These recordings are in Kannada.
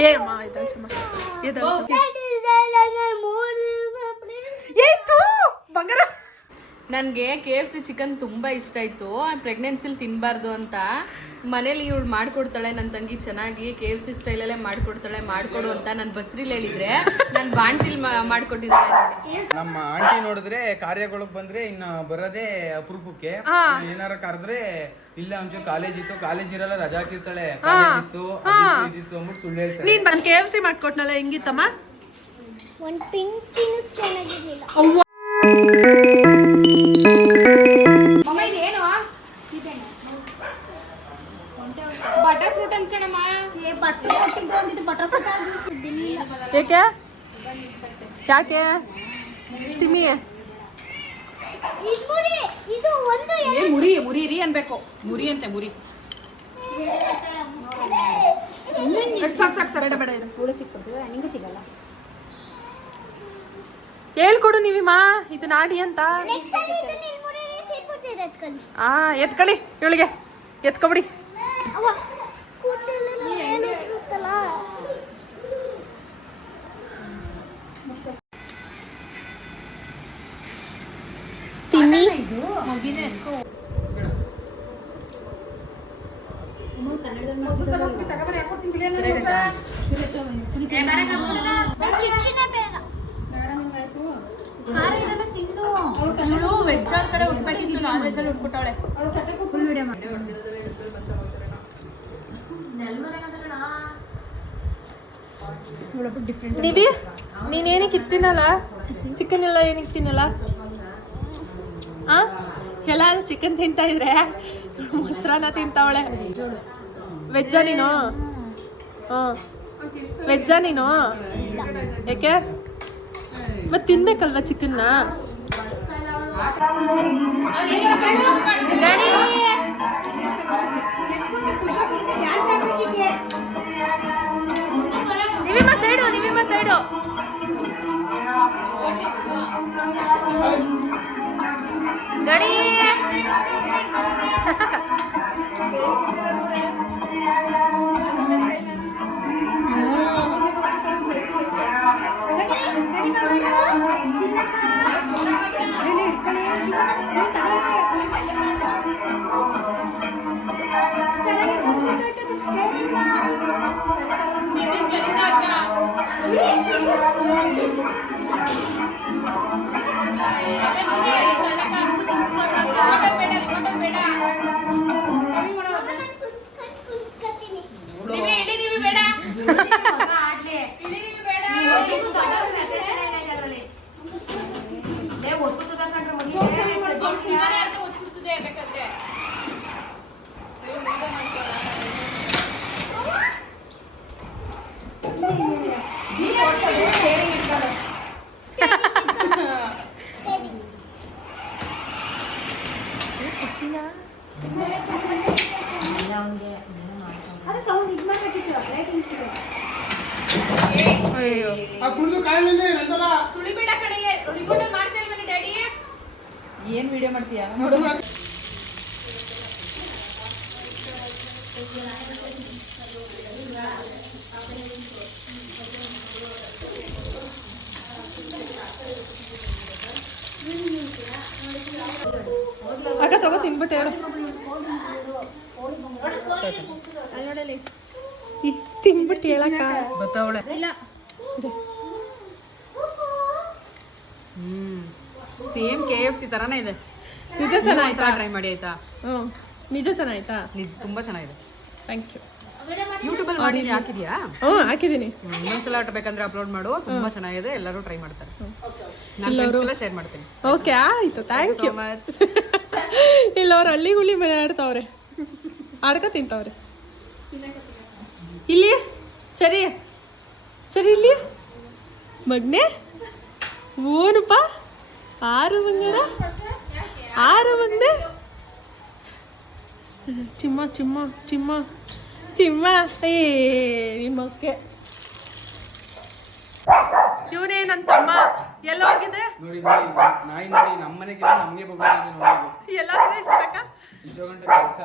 ಏ ಅಮ್ಮ ಇದಲ್ಸಮ್ಮ ಬಂಗಾರ. ನನಗೆ KFC ಚಿಕನ್ ತುಂಬ ಇಷ್ಟ ಆಯಿತು. ಪ್ರೆಗ್ನೆನ್ಸಿಲಿ ತಿನ್ನಬಾರ್ದು ಅಂತ ಮನೇಲಿ ಇವಳು ಮಾಡಿಕೊಡ್ತಾಳೆ, ನನ್ನ ತಂಗಿ ಚೆನ್ನಾಗಿ KFC ಸ್ಟೈಲಲ್ಲೇ ಮಾಡಿಕೊಡ್ತಾಳೆ, ಮಾಡಿಕೊಡು ಅಂತ ನಾನು ಬಸ್ರಿಲಿ ಹೇಳಿದ್ರೆ ನಾನು ಬಾಣ್ತಿಲಿ ಮಾಡಿಕೊಟ್ಟಿದ್ದಾಳೆ ನೋಡಿ. ನಮ್ಮ ಆಂಟಿ ನೋಡಿದ್ರೆ ಕಾರ್ಯಗಳಿಗೆ ಬಂದ್ರೆ ಇನ್ನು ಬರೋದೇ ಅಪರೂಪಕ್ಕೆ. ಏನಾರ ಕರೆದ್ರೆ ಇಲ್ಲ ಒಂಚೂರು ಕಾಲೇಜ್ ಇತ್ತು, ಕಾಲೇಜ್ ಇರಲ್ಲ, ರಜಾ ಹಾಕಿರ್ತಾಳೆ, ಇತ್ತು ಅಂದ್ಬಿಟ್ಟು ಸುಳ್ಳು ಹೇಳ್ತಾಳೆ. ನೀನು ಬಂದು KFC ಮಾಡ್ಕೊಟ್ನಲ್ಲ, ಹೆಂಗಿತ್ತಮ್ಮ? ಒಂದು ಪಿಂಕಿನೂ ಚೆನ್ನಾಗಿರಲಿಲ್ಲ. ಬಟರ್ ಫ್ರೂಟ್ ಅನ್ಕಣಮ್ಮ. ಏಕೆ ಯಾಕೆ ತಿಮ್ಮಿ ಮುರಿ ಮುರಿ ರೀ ಅನ್ಬೇಕು. ಮುರಿ ಅಂತೆ ಮುರಿ. ಸಾಕು ಸಾಕು ಸಾಕು ಬೇಡ ಬೇಡ ನಿಂಗೆ ಸಿಗಲ್ಲ. ಹೇಳ್ಕೊಡು ನೀವಿಮ್ಮ ಇದು ನಾಡಿ ಅಂತ. ಎತ್ಕೊಳ್ಳಿ ಇವಳಿಗೆ, ಎತ್ಕೊಬಿಡಿ. ತಿನ್ನಿ ವೆಜ್ ಕಡೆ ಉಟ್ಬೇಕಿತ್ತು, ನಾನ್ ವೆಜ್ ಅಲ್ಲಿ ಉಟ್ಬಿಟ್ಟವಳೆ. ಫುಲ್ ವಿಡಿಯೋ ಮಾಡಿ ನೀವಿ ನೀನೇನಕ್ಕೆ ಇತ್ತಿನಲ್ಲ ಚಿಕನ್ ಎಲ್ಲ ಏನಕ್ಕೆ ತಿನ್ನಲ್ಲ? ಎಲ್ಲ ಚಿಕನ್ ತಿಂತಾ ಇದ್ರೆ ಮೊಸರನ್ನ ತಿಂತಾವಳೆ. ವೆಜ್ಜಾ ನೀನು? ವೆಜ್ಜಾ ನೀನು? ಯಾಕೆ ಮತ್ತೆ ತಿನ್ಬೇಕಲ್ವಾ ಚಿಕನ್ನ? ನಿವಿಮ್ಮ ಸೈಡು ಗಡಿ ತುಳಿಬೇಡ ಕಡೆಗೆ ರಿಮೋಟ್ ಮಾಡ್ತಾ ಇಲ್ವಲ್ಲ ಡ್ಯಾಡಿ? ಏನ್ ವಿಡಿಯೋ ಮಾಡ್ತೀಯಾ ನೋಡು. ಅಕ್ಕ ತಗೋ ತಿನ್ಬಿಟ್ಟು ಹೇಳು. ತಿನ್ಬಿಟ್ಟು ಹೇಳಕ್ಕ ಗೊತ್ತಾವಳೆ. ಸೇಮ್ KFC ತರಾನೇ ಇದೆ. ನಿಜ ಚೆನ್ನಾಯ್ತಾ? ಟ್ರೈ ಮಾಡಿ ಆಯ್ತಾ? ನಿಜ ಚೆನ್ನಾಯ್ತಾ? ತುಂಬಾ ಚೆನ್ನಾಗಿದೆ. Thank you. ಯೂಟ್ಯೂಬಲ್ಲಿ ಮಾಡಿ ಹಾಕಿದ್ಯಾ? ಹಾಕಿದ್ದೀನಿ. ಇನ್ನೊಂದ್ಸಲ ಬೇಕಂದ್ರೆ ಅಪ್ಲೋಡ್ ಮಾಡು. ತುಂಬಾ ಚೆನ್ನಾಗಿದೆ, ಎಲ್ಲರೂ ಟ್ರೈ ಮಾಡ್ತಾರೆ. ನಾನು ಶೇರ್ ಮಾಡ್ತೀನಿ. ಓಕೆ ಆಯ್ತು, ಥ್ಯಾಂಕ್ ಯು ಮಚ್. ಇಲ್ಲ ಅವ್ರು ಹಳ್ಳಿ ಹುಳಿ ಮೇಲೆ ಆಡ್ತಾವ್ರೆ, ಆಡ್ಕ ತಿಂತಾವ್ರೆ. ಇಲ್ಲಿ ಸರಿ ಸರಿ ಇಲ್ಲಿ ಮಗ್ನೆ ಓನಪ್ಪ 6 ಬಂಗಾರ 6 ಬಂದೆ. ಚಿಮ್ಮ ಚಿಮ್ಮ ಚಿಮ್ಮ ಚಿಮ್ಮ ಏ ನಿಮ್ಮಕ್ಕೆ ಇವನೇ ನನ್ನ ತಮ್ಮ. ಎಲ್ಲ ಹೋಗಿದ್ರೆ ನೋಡಿ ನೋಡಿ ನಾಯಿ ನೋಡಿ ನಮ್ಮನೆಗೆ ನಮಗೆ ಬಗ್ಗಿದೆ ನೋಡಿ. ಎಲ್ಲ ಇಷ್ಟಕ್ಕ ಇಷ್ಟೋ ಗಂಟೆ ಕೆಲಸ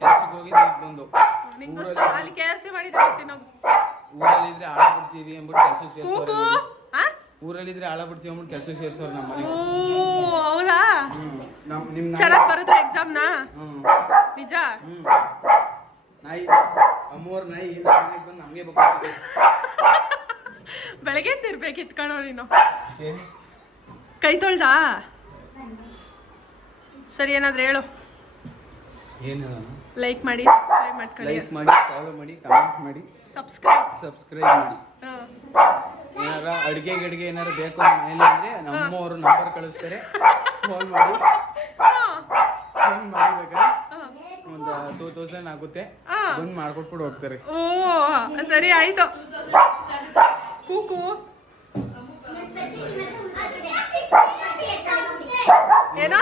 ಕೆಲ್ಸಕ್ಕೆ ಹೋಗಿ ಬಂದು ನಿಂಗೋಸ್ಕರ ಅಲ್ಲಿ KFC ಮಾಡಿದ್ರೆ ಹೋಗ್ತೀನಿ. ಊರಲ್ಲಿದ್ರೆ ಆಳ ಬಿಡ್ತೀವಿ ಅಂದ್ಬಿಟ್ಟು ಕೆಲ್ಸಕ್ಕೆ ಸೇರ್ಸೋರು ಕೂಕು ಆ? ಊರಲ್ಲಿದ್ರೆ ಆಳ ಬಿಡ್ತೀವಿ ಅಂದ್ಬಿಟ್ಟು ಕೆಲ್ಸಕ್ಕೆ ಸೇರ್ಸೋರು ನಮ್ಮ ಮನೆ. ಓ ಹೌದಾ ನಿಮ್ ಚೆನ್ನಾಗಿ ಬರೋದ್ರ ಎಕ್ಸಾಮ್ನ ನಿಜ. ನಾಯಿ ಅಮ್ಮೋರ್ ನಾಯಿ ಮನೆಗೆ ಬಂದು ನಮ್ಗೆ ಬೇಕು. ಬೆಳಗ್ಗೆ ತಿರ್ಬೇಕು ಇತ್ಕೊಳ್ಳೋ ನೀನು. ಕೈ ತೊಳ್ದಾ? ಸರಿ ಏನಾದ್ರು ಹೇಳು. ಏನ್ ಹೇಳೋಣ? ಲೈಕ್ ಮಾಡಿ, ಸಬ್ಸ್ಕ್ರೈಬ್ ಮಾಡ್ಕೊಳ್ಳಿ. ಲೈಕ್ ಮಾಡಿ, ಫಾಲೋ ಮಾಡಿ, ಕಮೆಂಟ್ ಮಾಡಿ, ಸಬ್ಸ್ಕ್ರೈಬ್ ಮಾಡಿ. ಏನಾರ ಅಡುಗೆ ಏನಾರು ಬೇಕು ಮನೇಲಿ ಅಂದ್ರೆ ನಮ್ಮವರು ನಂಬರ್ ಕಳಿಸ್ತಾರೆ, ಫೋನ್ ಮಾಡಿ. ಫೋನ್ ಮಾಡಿಬೇಕಾದ್ರೆ ಒಂದು 2000 ಆಗುತ್ತೆ, ಬಂದು ಮಾಡ್ಕೊಟ್ಬಿಟ್ಟು ಹೋಗ್ತಾರೆ. ಓ ಸರಿ ಆಯ್ತು. ಕೂಕು ಏನೋ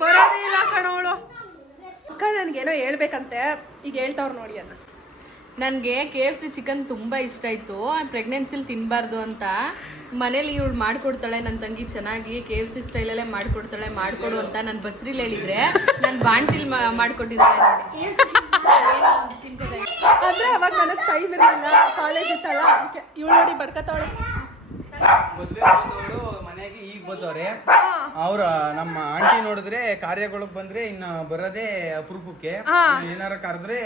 ಬರೋದೇ ಇಲ್ಲ ಕಣವಳು. ಅಕ್ಕ ನನಗೇನೋ ಹೇಳ್ಬೇಕಂತೆ, ಈಗ ಹೇಳ್ತಾವ್ರು ನೋಡಿ ಅನ್ನ. ನನಗೆ KFC ಚಿಕನ್ ತುಂಬ ಇಷ್ಟ ಆಯಿತು. ಪ್ರೆಗ್ನೆನ್ಸಿಲಿ ತಿನ್ನಬಾರ್ದು ಅಂತ ಮನೇಲಿ ಇವಳು ಮಾಡಿಕೊಡ್ತಾಳೆ, ನನ್ನ ತಂಗಿ ಚೆನ್ನಾಗಿ KFC ಸ್ಟೈಲಲ್ಲೇ ಮಾಡಿಕೊಡ್ತಾಳೆ, ಮಾಡಿಕೊಡು ಅಂತ ನಾನು ಬಸ್ರಿಲಿ ಹೇಳಿದರೆ ನಾನು ಬಾಣ್ತಿಲಿ ಮಾಡಿಕೊಟ್ಟಿದ್ದಾಳೆ ನೋಡಿ. ಅಂದರೆ ಅವಾಗ ನನಗೆ ಟೈಮ್ ಇರಲಿಲ್ಲ, ಕಾಲೇಜ್ ಇತ್ತಲ್ಲ, ಅದಕ್ಕೆ ಇವಳು ನೋಡಿ ಬಡ್ಕತ್ತಾವಳೆ. ಮದ್ವೆ ಬಂದವಳು ಮನೆಗೆ ಈಗ ಬಂದವ್ರೆ. ಅವ್ರ ನಮ್ಮ ಆಂಟಿ ನೋಡಿದ್ರೆ ಕಾರ್ಯಗಳಿಗೆ ಬಂದ್ರೆ ಇನ್ನ ಬರೋದೇ ಅಪರೂಪಕ್ಕೆ. ಏನಾರ ಕರೆದ್ರೆ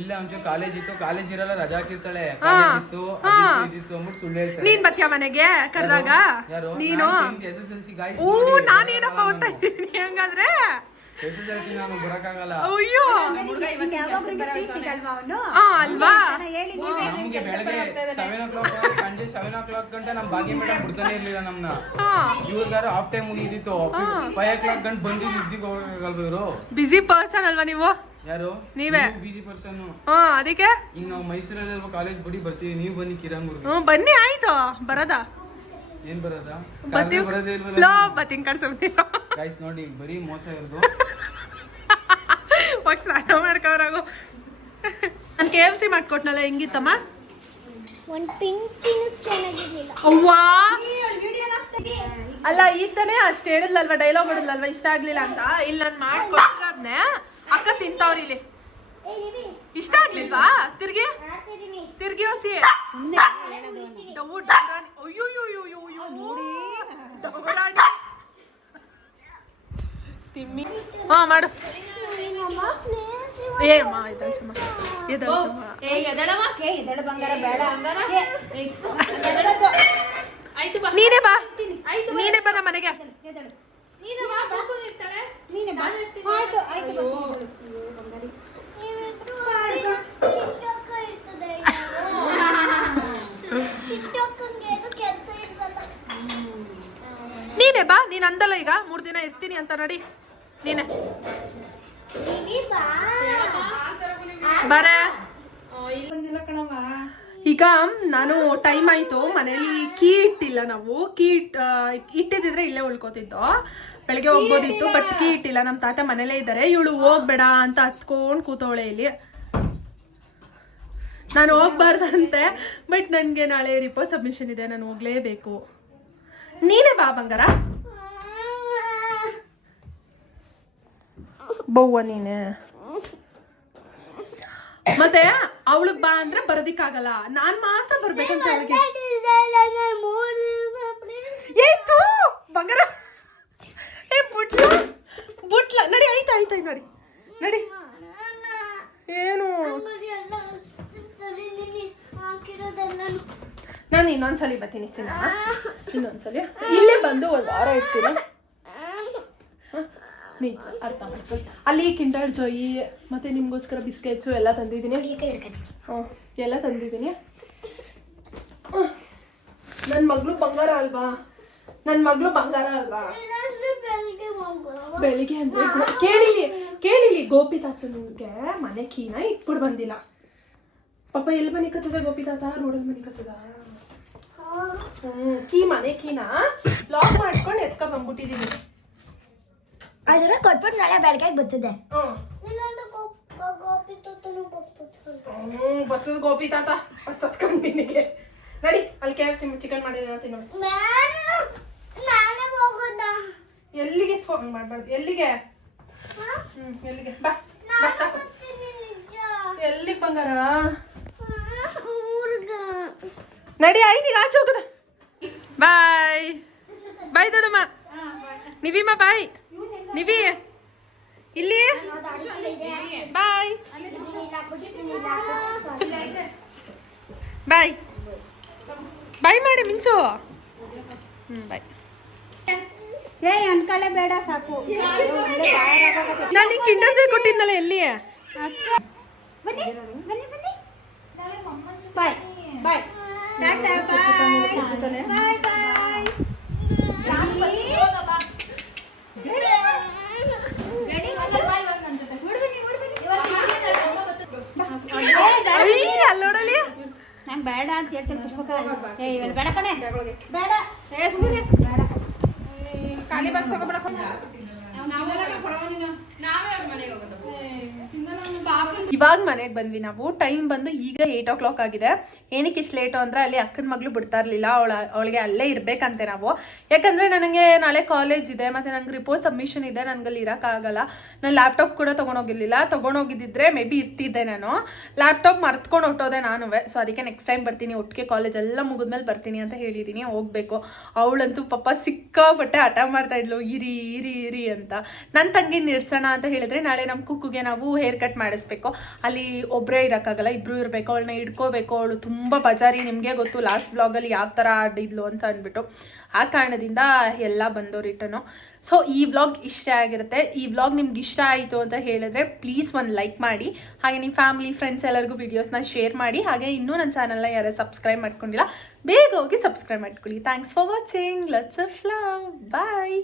ಇಲ್ಲ ಒಂಚೂರು ಕಾಲೇಜ್ ಇತ್ತು, ಕಾಲೇಜ್ ಇರಲ್ಲ, ರಜಾ ಹಾಕಿರ್ತಾಳೆ, ಕಾಲೇಜ್ ಇತ್ತು ಇದಿತ್ತು ಅಂದ್ಬಿಟ್ಟು ಸುಳ್ಳು ಹೇಳ್ತಾಳೆ. ನೀನ್ ಬತ್ತೀಯ ಮನೆಗೆ ಕರೆದಾಗ? ಯಾರು? ನೀನು SSLC ಗಾಯ್ಸ್. ಓ ನಾನೇನಪ್ಪ ಓದ್ತಾ ಇದ್ದೀನಿ ಹಂಗಾದ್ರೆ. SSLC ನಾನು ಬರಕ್ಕಾಗಲ್ಲ. ಅಯ್ಯೋ ಅಲ್ವಾ? ನಮ್ಗೆ ಬೆಳಗ್ಗೆ 7 o'clock ಸಂಜೆ 7 o'clock ಗಂಟೆ ನಮ್ ಭಾಗ್ಯ ಮೇಡಮ್ ಬಿಡ್ತಾನೆ ಇರ್ಲಿಲ್ಲ ನಮ್ನ. ಇವ್ರಿಗಾರು ಹಾಫ್ ಟೈಮ್ ಮುಗಿದಿತ್ತು, 5 o'clock ಗಂಟೆ ಬಂದಿದ್ದು ಇದ್ದಿಗೆ ಹೋಗಲ್ವ ಇವರು. ಬಿಸಿ ಪರ್ಸನ್ ಅಲ್ವಾ ನೀವು? ಯಾರು? ನೀವೇ ಬಿಜಿ ಪರ್ಸನ್. ಅದಕ್ಕೆ ಈಗ ನಾವು ಮೈಸೂರಲ್ಲಿ ಅಲ್ವಾ ಕಾಲೇಜ್ ಬಡಿ ಬರ್ತೀವಿ, ನೀವು ಬನ್ನಿ ಕಿರಂಗೂರ್ಗೆ. ಬನ್ನಿ ಆಯ್ತು. ಬರದಾ? ಏನ್ ಬರೋದ? ಬರೋದೇ ಇಲ್ವಲ್ಲ. ಬತ್ತೀನಿ ಕಳ್ಸೋಣ ಗೈಸ್ ನೋಡಿ, ಬರೀ ಮೋಸ ಇರೋದು. ಹೋಗಿ ಸ್ನಾನ ಮಾಡ್ಕೋರಾಗು. ನಾನು KFC ಮಾಡ್ಕೊಟ್ನಲ್ಲ, ಹೆಂಗಿತ್ತಮ್ಮ? ಒಂದು ಪಿಂಕಿನೂ ಚೆನ್ನಾಗಿರ್ಲಿಲ್ಲ. ಅವ್ವಾ ಅಲ್ಲ ಈಗ ತಾನೇ ಅಷ್ಟು ಹೇಳಿದ್ಲಲ್ವ, ಡೈಲಾಗ್ ಹೊಡೆದ್ಲಲ್ವ, ಇಷ್ಟ ಆಗ್ಲಿಲ್ಲ ಅಂತ. ಇಲ್ಲಿ ನಾನು ಮಾಡ್ಕೊಟ್ಟಿರೋದ್ನೆ ಅಕ್ಕ ತಿಂತಾವ್ರಿ ಇಲ್ಲಿ. ಇಷ್ಟ ಆಗ್ಲಿಲ್ವಾ? ತಿರ್ಗಿ ಹೊಸಿ ತಿಮ್ಮಿ. ಹಾ ಮಾಡು. ಏ ಅಮ್ಮ ಇದಲ್ಸಮ್ಮ, ಇದಲ್ಸಮ್ಮ. ನೀನೇ ಬಾ, ನೀನೇ ಬಾ ನಮ್ಮ ಮನೆಗೆ. ನೀನೇ ಬಾ, ನೀನ್ ಅಂದಲ್ಲ ಈಗ 3 ದಿನ ಇರ್ತೀನಿ ಅಂತ. ನಡಿ ನೀನೆ ಬರ. ಈಗ ನಾನು ಟೈಮ್ ಆಯ್ತು, ಮನೇಲಿ ಕೀ ಇಟ್ಟಿಲ್ಲ. ನಾವು ಕೀ ಇಟ್ಟಿದ್ರೆ ಇಲ್ಲೇ ಉಳ್ಕೋತಿದ್ದೋ, ಬೆಳಗ್ಗೆ ಹೋಗ್ಬೋದಿತ್ತು, ಬಟ್ ಕೀ ಇಟ್ಟಿಲ್ಲ. ನಮ್ಮ ತಾತ ಮನೇಲೇ ಇದ್ದಾರೆ. ಇವಳು ಹೋಗ್ಬೇಡ ಅಂತ ಹತ್ಕೊಂಡು ಕೂತವಳೆ ಇಲ್ಲಿ. ನಾನು ಹೋಗ್ಬಾರ್ದಂತೆ, ಬಟ್ ನನಗೆ ನಾಳೆ ರಿಪೋರ್ಟ್ ಸಬ್ಮಿಷನ್ ಇದೆ, ನಾನು ಹೋಗ್ಲೇಬೇಕು. ನೀನೇ ಬಾ ಬಂಗಾರ, ಬವ್ವ ನೀನೆ. ಮತ್ತೆ ಅವಳಿಗೆ ಬಾ ಅಂದ್ರೆ ಬರೋದಿಕ್ಕಾಗಲ್ಲ, ನಾನ್ ಮಾತ್ರ ಬರ್ಬೇಕಂತ ಅವಳಿಗೆ. ಏತು ಬಂಗಾರ, ಏ ಬುಟ್ಲ ನಡಿ. ಆಯ್ತು ನಡಿ ನಡಿ. ಏನು ನಾನು ಇನ್ನೊಂದ್ಸಲಿ ಬರ್ತೀನಿ ಚಿನ್ನ, ಇನ್ನೊಂದ್ಸಲಿ ಇಲ್ಲೇ ಬಂದು 1 ವಾರ ಇರ್ತೀನಿ. ನಿಜ ಅರ್ಥ ಮಾಡ್ಕೊಳ್ಳಿ. ಅಲ್ಲಿ ಕಿಂಡರ್ ಜಾಯಿ ಮತ್ತೆ ನಿಮ್ಗೋಸ್ಕರ ಬಿಸ್ಕೆಟ್ಸು ಎಲ್ಲ ತಂದಿದ್ದೀನಿ. ಎಲ್ಲ ತಂದಿದ್ದೀನಿ. ನನ್ನ ಮಗಳು ಬಂಗಾರ ಅಲ್ವಾ? ಬೆಳಿಗ್ಗೆ ಅಂದ್ರೆ ಕೇಳಿಲಿ ಗೋಪಿ ತಾತನಿಗೆ ಮನೆ ಕೀನ ಇಟ್ಬಿಟ್ಟು ಬಂದಿಲ್ಲ. ಪಾಪ ಎಲ್ಲಿ ಮನೆ ಕತ್ತದ ಗೋಪಿ ತಾತ? ರೋಡಲ್ಲಿ ಮನೆ ಕತ್ತದ. ಮನೆ ಕೀನ ಲಾಕ್ ಮಾಡ್ಕೊಂಡು ಎತ್ಕೊಂಡ್ ಬಂದ್ಬಿಟ್ಟಿದೀನಿ. ಅದನ್ನ ಕೊಟ್ಬಿಟ್ಟು ನಾಳೆ ಬೆಳಗ್ಗೆ ಬರ್ತದೆ. ಬರ್ತದ ಗೋಪಿ ತಾತ ಬಸ್ ಹತ್ಕೊಂಡಿನಿಗೆ. ನಡಿ ಅಲ್ಲಿ KFC ಚಿಕನ್ ಮಾಡಿದ ತಿನ್ನೋ. ಎಲ್ಲಿಗೆ ಮಾಡ್ಬಾರ್ದು? ಎಲ್ಲಿಗೆ ಎಲ್ಲಿಗೆ ಬಾ ಬಾ, ಸಾಕು. ಎಲ್ಲಿಗೆ ಬಂಗಾರ ನಡಿ, ಆಯ್ತು ಈಗ ಆಚೆ ಹೋಗದ. ಬಾಯ್ ಬಾಯ್ ದೊಡ್ಡಮ್ಮ. ನಿವಿಮ್ಮ ಬಾಯ್. ನಿವಿ ಇಲ್ಲಿ ಬಾಯ್ ಬಾಯ್ ಬಾಯ್ ಮಾಡಿ ಮಿಂಚು. ಬಾಯ್. ಅನ್ಕೊಳ್ಳೆ ಬೇಡ ಸಾಕು. ನಾನು ನಿಂಗೆ ಕಿಂಡರ್ ಜಾಯ್ ಕೊಟ್ಟಿದ್ನಲ್ಲ, ಎಲ್ಲಿ? ಬನ್ನಿ ಬನ್ನಿ ಬನ್ನಿ. ಬಾಯ್ ಬಾಯ್ ಟಾಟಾ ಬಾಯ್ ಬಾಯ್ ಬಾಯ್. ಅಲ್ಲೋಡಲಿ ನಂಗೆ ಬೇಡ ಅಂತ ಹೇಳ್ತೀನಿ ಪುಷ್ಪಕ. ಬೇಡ ಕಣೆ ಬೇಡ. ಖಾಲಿ ಬಾಕ್ಸ್ ತಗೋಬೇಡ. ಇವಾಗ ಮನೆಗೆ ಬಂದ್ವಿ ನಾವು. ಟೈಮ್ ಬಂದು ಈಗ 8 o'clock ಆಗಿದೆ. ಏನಕ್ಕೆ ಇಷ್ಟು ಲೇಟು ಅಂದರೆ ಅಲ್ಲಿ ಅಕ್ಕನ ಮಗಳು ಬಿಡ್ತಾ ಇರಲಿಲ್ಲ. ಅವಳಿಗೆ ಅಲ್ಲೇ ಇರಬೇಕಂತೆ ನಾವು. ಯಾಕಂದರೆ ನನಗೆ ನಾಳೆ ಕಾಲೇಜ್ ಇದೆ ಮತ್ತು ನಂಗೆ ರಿಪೋರ್ಟ್ ಸಬ್ಮಿಷನ್ ಇದೆ. ನನಗಲ್ಲಿ ಇರೋಕ್ಕಾಗಲ್ಲ. ನಾನು ಲ್ಯಾಪ್ಟಾಪ್ ಕೂಡ ತೊಗೊಂಡೋಗಿರಲಿಲ್ಲ. ತೊಗೊಂಡೋಗಿದ್ದಿದ್ರೆ ಮೇ ಬಿ ಇರ್ತಿದ್ದೆ. ನಾನು ಲ್ಯಾಪ್ಟಾಪ್ ಮರ್ತ್ಕೊಂಡು ಹೊಟ್ಟೋದೆ ನಾನು. ಸೊ ಅದಕ್ಕೆ ನೆಕ್ಸ್ಟ್ ಟೈಮ್ ಬರ್ತೀನಿ, ಒಟ್ಟಿಗೆ ಕಾಲೇಜ್ ಎಲ್ಲ ಮುಗಿದ್ಮೇಲೆ ಬರ್ತೀನಿ ಅಂತ ಹೇಳಿದ್ದೀನಿ. ಹೋಗಬೇಕು. ಅವಳಂತೂ ಪಾಪ ಸಿಕ್ಕಾಪಟ್ಟೆ ಹಠ ಮಾಡ್ತಾಯಿದ್ಲು, ಇರಿ ಇರಿ ಇರಿ ಅಂತ. ನನ್ನ ತಂಗಿ ನಿರ್ಸೋಣ ಅಂತ ಹೇಳಿದ್ರೆ ನಾಳೆ ನಮ್ಮ ಕುಕ್ಕುಗೆ ನಾವು ಹೇರ್ ಕಟ್ ಮಾಡಿಸ್ಬೇಕು. ಅಲ್ಲಿ ಒಬ್ಬರೇ ಇರೋಕ್ಕಾಗಲ್ಲ, ಇಬ್ಬರು ಇರಬೇಕು. ಅವಳನ್ನ ಹಿಡ್ಕೋಬೇಕು. ಅವಳು ತುಂಬ ಬಜಾರಿ, ನಿಮಗೆ ಗೊತ್ತು ಲಾಸ್ಟ್ ಬ್ಲಾಗಲ್ಲಿ ಯಾವ ಥರ ಆಡಿದ್ಲು ಅಂತ ಅಂದ್ಬಿಟ್ಟು. ಆ ಕಾರಣದಿಂದ ಎಲ್ಲ ಬಂದು ರಿಟರ್ನು. ಸೊ ಈ ವ್ಲಾಗ್ ಇಷ್ಟ ಆಗಿರುತ್ತೆ. ಈ ವ್ಲಾಗ್ ನಿಮ್ಗೆ ಇಷ್ಟ ಆಯಿತು ಅಂತ ಹೇಳಿದ್ರೆ ಪ್ಲೀಸ್ ಒಂದು ಲೈಕ್ ಮಾಡಿ. ಹಾಗೆ ನಿಮ್ಮ ಫ್ಯಾಮಿಲಿ ಫ್ರೆಂಡ್ಸ್ ಎಲ್ಲರಿಗೂ ವೀಡಿಯೋಸ್ನ ಶೇರ್ ಮಾಡಿ. ಹಾಗೆ ಇನ್ನೂ ನನ್ನ ಚಾನಲ್ನ ಯಾರು ಸಬ್ಸ್ಕ್ರೈಬ್ ಮಾಡ್ಕೊಂಡಿಲ್ಲ ಬೇಗ ಹೋಗಿ ಸಬ್ಸ್ಕ್ರೈಬ್ ಮಾಡ್ಕೊಳ್ಳಿ. Thanks for watching. Lots of love. Bye.